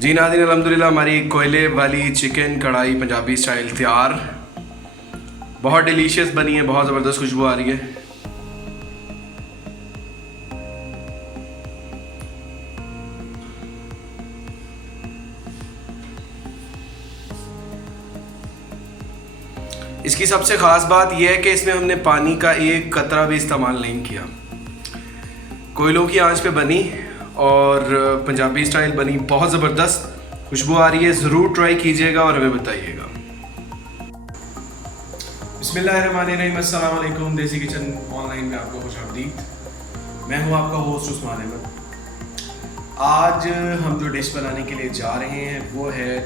जी नाज़रीन, अल्हम्दुलिल्लाह हमारी कोयले वाली चिकन कढ़ाई पंजाबी स्टाइल तैयार। बहुत डिलीशियस बनी है, बहुत ज़बरदस्त खुशबू आ रही है। इसकी सबसे ख़ास बात यह है कि इसमें हमने पानी का एक कतरा भी इस्तेमाल नहीं किया। कोयलों की आंच पे बनी और पंजाबी स्टाइल बनी, बहुत ज़बरदस्त खुशबू आ रही है। ज़रूर ट्राई कीजिएगा और हमें बताइएगा। बिस्मिल्लाहिर्रहमानिर्रहीम, अस्सलाम वालेकुम। देसी किचन ऑनलाइन में आपको खुशामदीद। मैं हूँ आपका होस्ट उस्मान अहमद। आज हम जो डिश बनाने के लिए जा रहे हैं वो है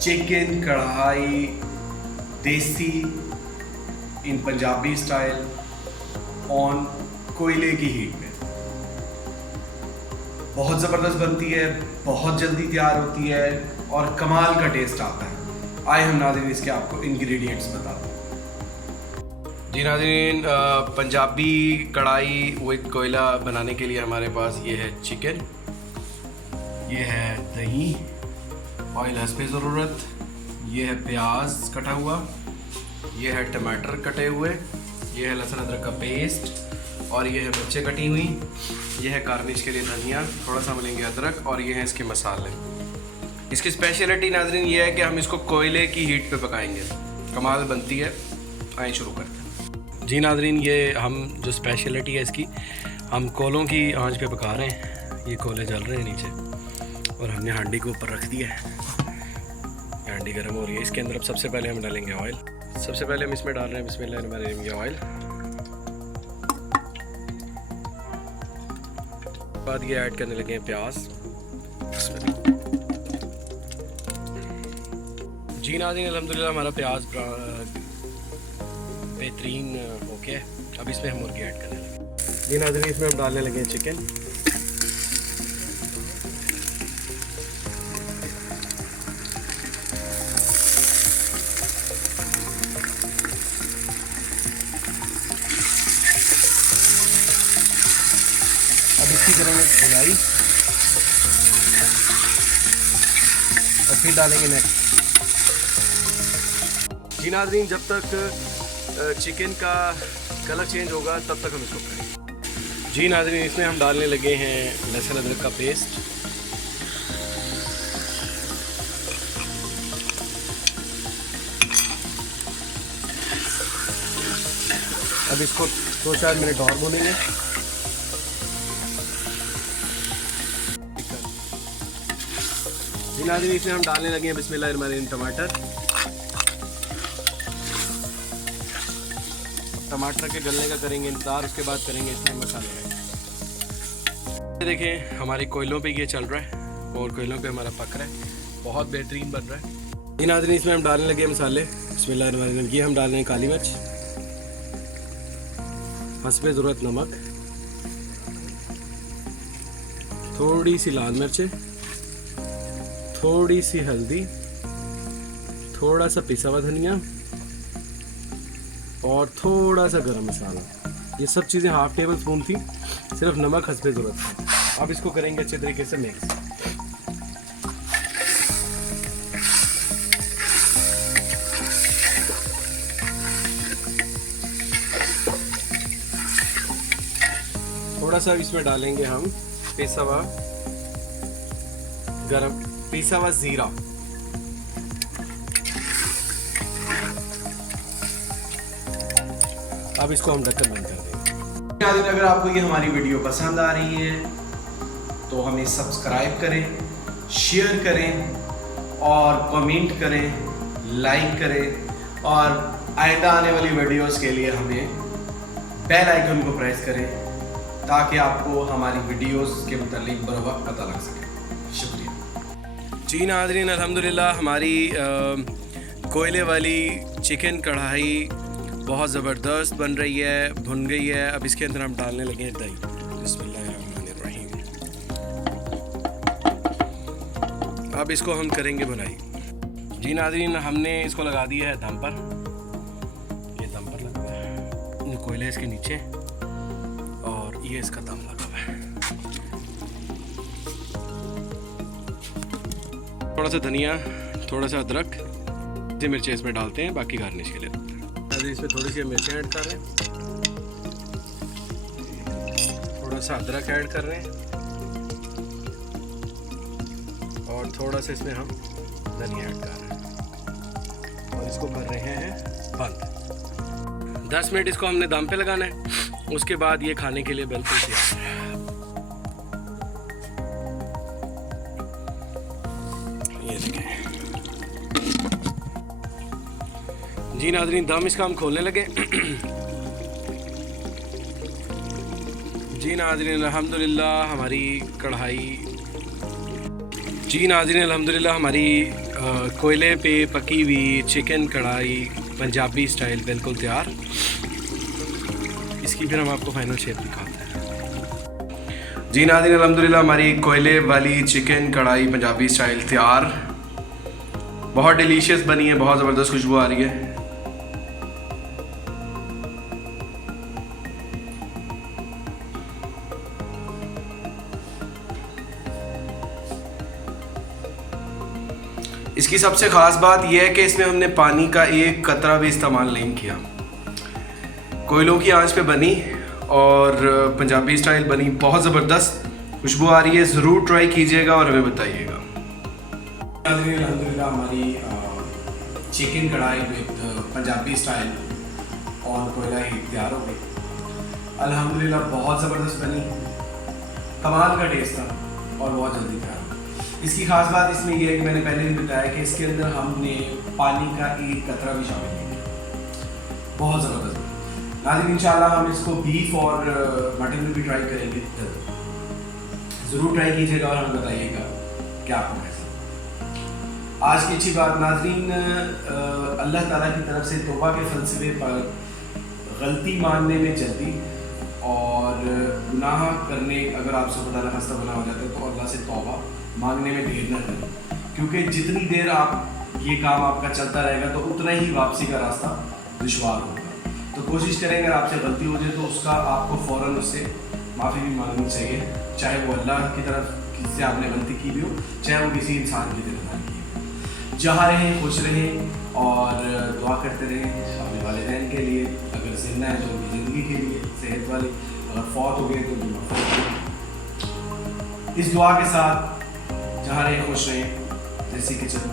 चिकन कढ़ाई देसी इन पंजाबी स्टाइल ऑन कोयले की हीट में। बहुत ज़बरदस्त बनती है, बहुत जल्दी तैयार होती है और कमाल का टेस्ट आता है। आए हम नाज़रीन इसके आपको इंग्रेडिएंट्स बता दें। जी नाज़रीन, पंजाबी कढ़ाई विद कोयला बनाने के लिए हमारे पास ये है चिकन, ये है दही, ऑयल हस्बे ज़रूरत, ये है प्याज कटा हुआ, ये है टमाटर कटे हुए, ये है लहसुन अदरक का पेस्ट और ये है मिर्चें कटी हुई, ये है गार्निश के लिए धनिया, थोड़ा सा मिलेंगे अदरक और ये हैं इसके मसाले। इसकी स्पेशलिटी नाज़रीन ये है कि हम इसको कोयले की हीट पे पकाएंगे, कमाल बनती है। आइए शुरू करते हैं। जी नाज़रीन, ये हम जो स्पेशलिटी है इसकी, हम कोलों की आंच पे पका रहे हैं। ये कोले जल रहे हैं नीचे और हमने हांडी को ऊपर रख दिया है। हांडी गर्म हो रही है। इसके अंदर अब सबसे पहले हम डालेंगे ऑयल। सबसे पहले हम इसमें डाल रहे हैं बिस्मिल्लाहिर्रहमानिर्रहीम ये ऑयल। बाद ये ऐड करने लगे हैं प्याज। जी नाज़रीन, अल्हम्दुलिल्लाह हमारा प्याज बेहतरीन हो गया। अब इसमें हम मुर्गी ऐड करने लगे। जी नाज़रीन, इसमें हम डालने लगे हैं चिकन। अब इसकी करेंगे भुनाई और फिर डालेंगे नेक्स्ट। जी नाज़रीन, जब तक चिकन का कलर चेंज होगा तब तक हम इसको करेंगे। जी नाज़रीन, इसमें हम डालने लगे हैं लहसुन अदरक का पेस्ट। अब इसको 2-4 मिनट और भूनेंगे। जी नाज़रीन, इसमें हम डालने लगे हैं बिस्मिल्लाहिर्रहमानिर्रहीम टमाटर। टमाटर के गलने का करेंगे इंतज़ार, उसके बाद करेंगे इसमें मसाले ऐड। देखें हमारी कोयलों पे ये चल रहा है और कोयलों पे हमारा पक रहा है, बहुत बेहतरीन बन रहा है। जी नाज़रीन, इसमें हम डालने लगे मसाले बिस्मिल्लाहिर्रहमानिर्रहीम। ये हम डाल रहे हैं काली मिर्च, हस्बे ज़रूरत नमक, थोड़ी सी लाल मिर्चें, थोड़ी सी हल्दी, थोड़ा सा पिसा हुआ धनिया और थोड़ा सा गरम मसाला। ये सब चीज़ें हाफ टेबल स्पून थी, सिर्फ नमक हस्बे ज़रूरत है। अब इसको करेंगे अच्छे तरीके से मिक्स। थोड़ा सा इसमें डालेंगे हम पिसा हुआ ज़ीरा। अब इसको हम ढक्कन बंद कर देंगे। अगर आपको ये हमारी वीडियो पसंद आ रही है तो हमें सब्सक्राइब करें, शेयर करें और कमेंट करें, लाइक करें और आइंदा आने वाली वीडियोस के लिए हमें बेल आइकन को प्रेस करें ताकि आपको हमारी वीडियोस के मुतालिक बर वक्त पता लग सके। शुक्रिया। जी नाज़रीन, अल्हम्दुलिल्लाह हमारी कोयले वाली चिकन कढ़ाई बहुत ज़बरदस्त बन रही है, भुन गई है। अब इसके अंदर हम डालने लगे हैं दही। बिस्मिल्लाहिर्रहमानिर्रहीम। अब इसको हम करेंगे भुनाई। जी नाज़रीन, हमने इसको लगा दिया है दम पर। ये दम पर लगा हुआ है, ये कोयले इसके नीचे और ये इसका दम लगा हुआ है। थोड़ा सा धनिया, थोड़ा सा अदरक, ये मिर्चें इसमें डालते हैं, बाकी गार्निश के लिए रखते हैं। अभी इसमें थोड़ी सी मिर्चें ऐड कर रहे हैं, थोड़ा सा अदरक ऐड कर रहे हैं और थोड़ा सा इसमें हम धनिया ऐड कर रहे हैं और इसको कर रहे हैं बंद। 10 मिनट इसको हमने दम पे लगाना है, उसके बाद ये खाने के लिए बिल्कुल तैयार है। ये देखें जी नाज़रीन, दम इसका हम खोलने लगे। जी नाज़रीन अल्हम्दुलिल्लाह हमारी कढ़ाई, जी नाज़रीन अल्हम्दुलिल्लाह हमारी कोयले पे पकी हुई चिकन कढ़ाई पंजाबी स्टाइल बिल्कुल तैयार। इसकी फिर हम आपको फाइनल शेप दिखाते हैं। जी नाज़रीन अल्हम्दुलिल्लाह हमारी कोयले वाली चिकन कढ़ाई पंजाबी स्टाइल तैयार। बहुत डिलीशियस बनी है, बहुत ज़बरदस्त खुशबू आ रही है। इसकी सबसे ख़ास बात यह है कि इसमें हमने पानी का एक कतरा भी इस्तेमाल नहीं किया। कोयलों की आंच पे बनी और पंजाबी स्टाइल बनी, बहुत ज़बरदस्त खुशबू आ रही है। ज़रूर ट्राई कीजिएगा और हमें बताइएगा। अल्हम्दुलिल्लाह हमारी चिकन कढ़ाई विद पंजाबी स्टाइल और कोयला ही तैयार हो गई। अल्हम्दुलिल्लाह बहुत ज़बरदस्त बनी, कमाल का टेस्ट था और बहुत जल्दी तैयार। इसकी खास बात इसमें यह है कि मैंने पहले भी बताया कि इसके अंदर हमने पानी का एक कतरा भी शामिल नहीं किया। बहुत ज़बरदस्त नाज़रीन, इंशाल्लाह हम इसको बीफ और मटन में भी ट्राई करेंगे। ज़रूर ट्राई कीजिएगा और हमें बताइएगा क्या आपको कैसा। आज की अच्छी बात नाज़रीन, अल्लाह ताला की तरफ से तौबा के फलसफे पर गलती मानने में जल्दी और गुनाह करने, अगर आपसे खुदा न खास्ता गुनाह हो जाता है तो अल्लाह से तौबा मांगने में देर न करें, क्योंकि जितनी देर आप ये काम आपका चलता रहेगा तो उतना ही वापसी का रास्ता दुश्वार होगा। तो कोशिश करें अगर आपसे गलती हो जाए तो उसका आपको फ़ौरन उससे माफ़ी भी मांगनी चाहिए, चाहे वो अल्लाह की तरफ से आपने गलती की भी हो, चाहे वो किसी इंसान की तरफ की हो। जहाँ रहें खुश रहें और दुआ करते रहें अपने वालिदैन के लिए, अगर जिंदा है तो उनकी ज़िंदगी के लिए, सेहत वाले, अगर फौत हो गए तो इस दुआ के साथ जहाँ रहे खुश रहें। जैसे कि चलो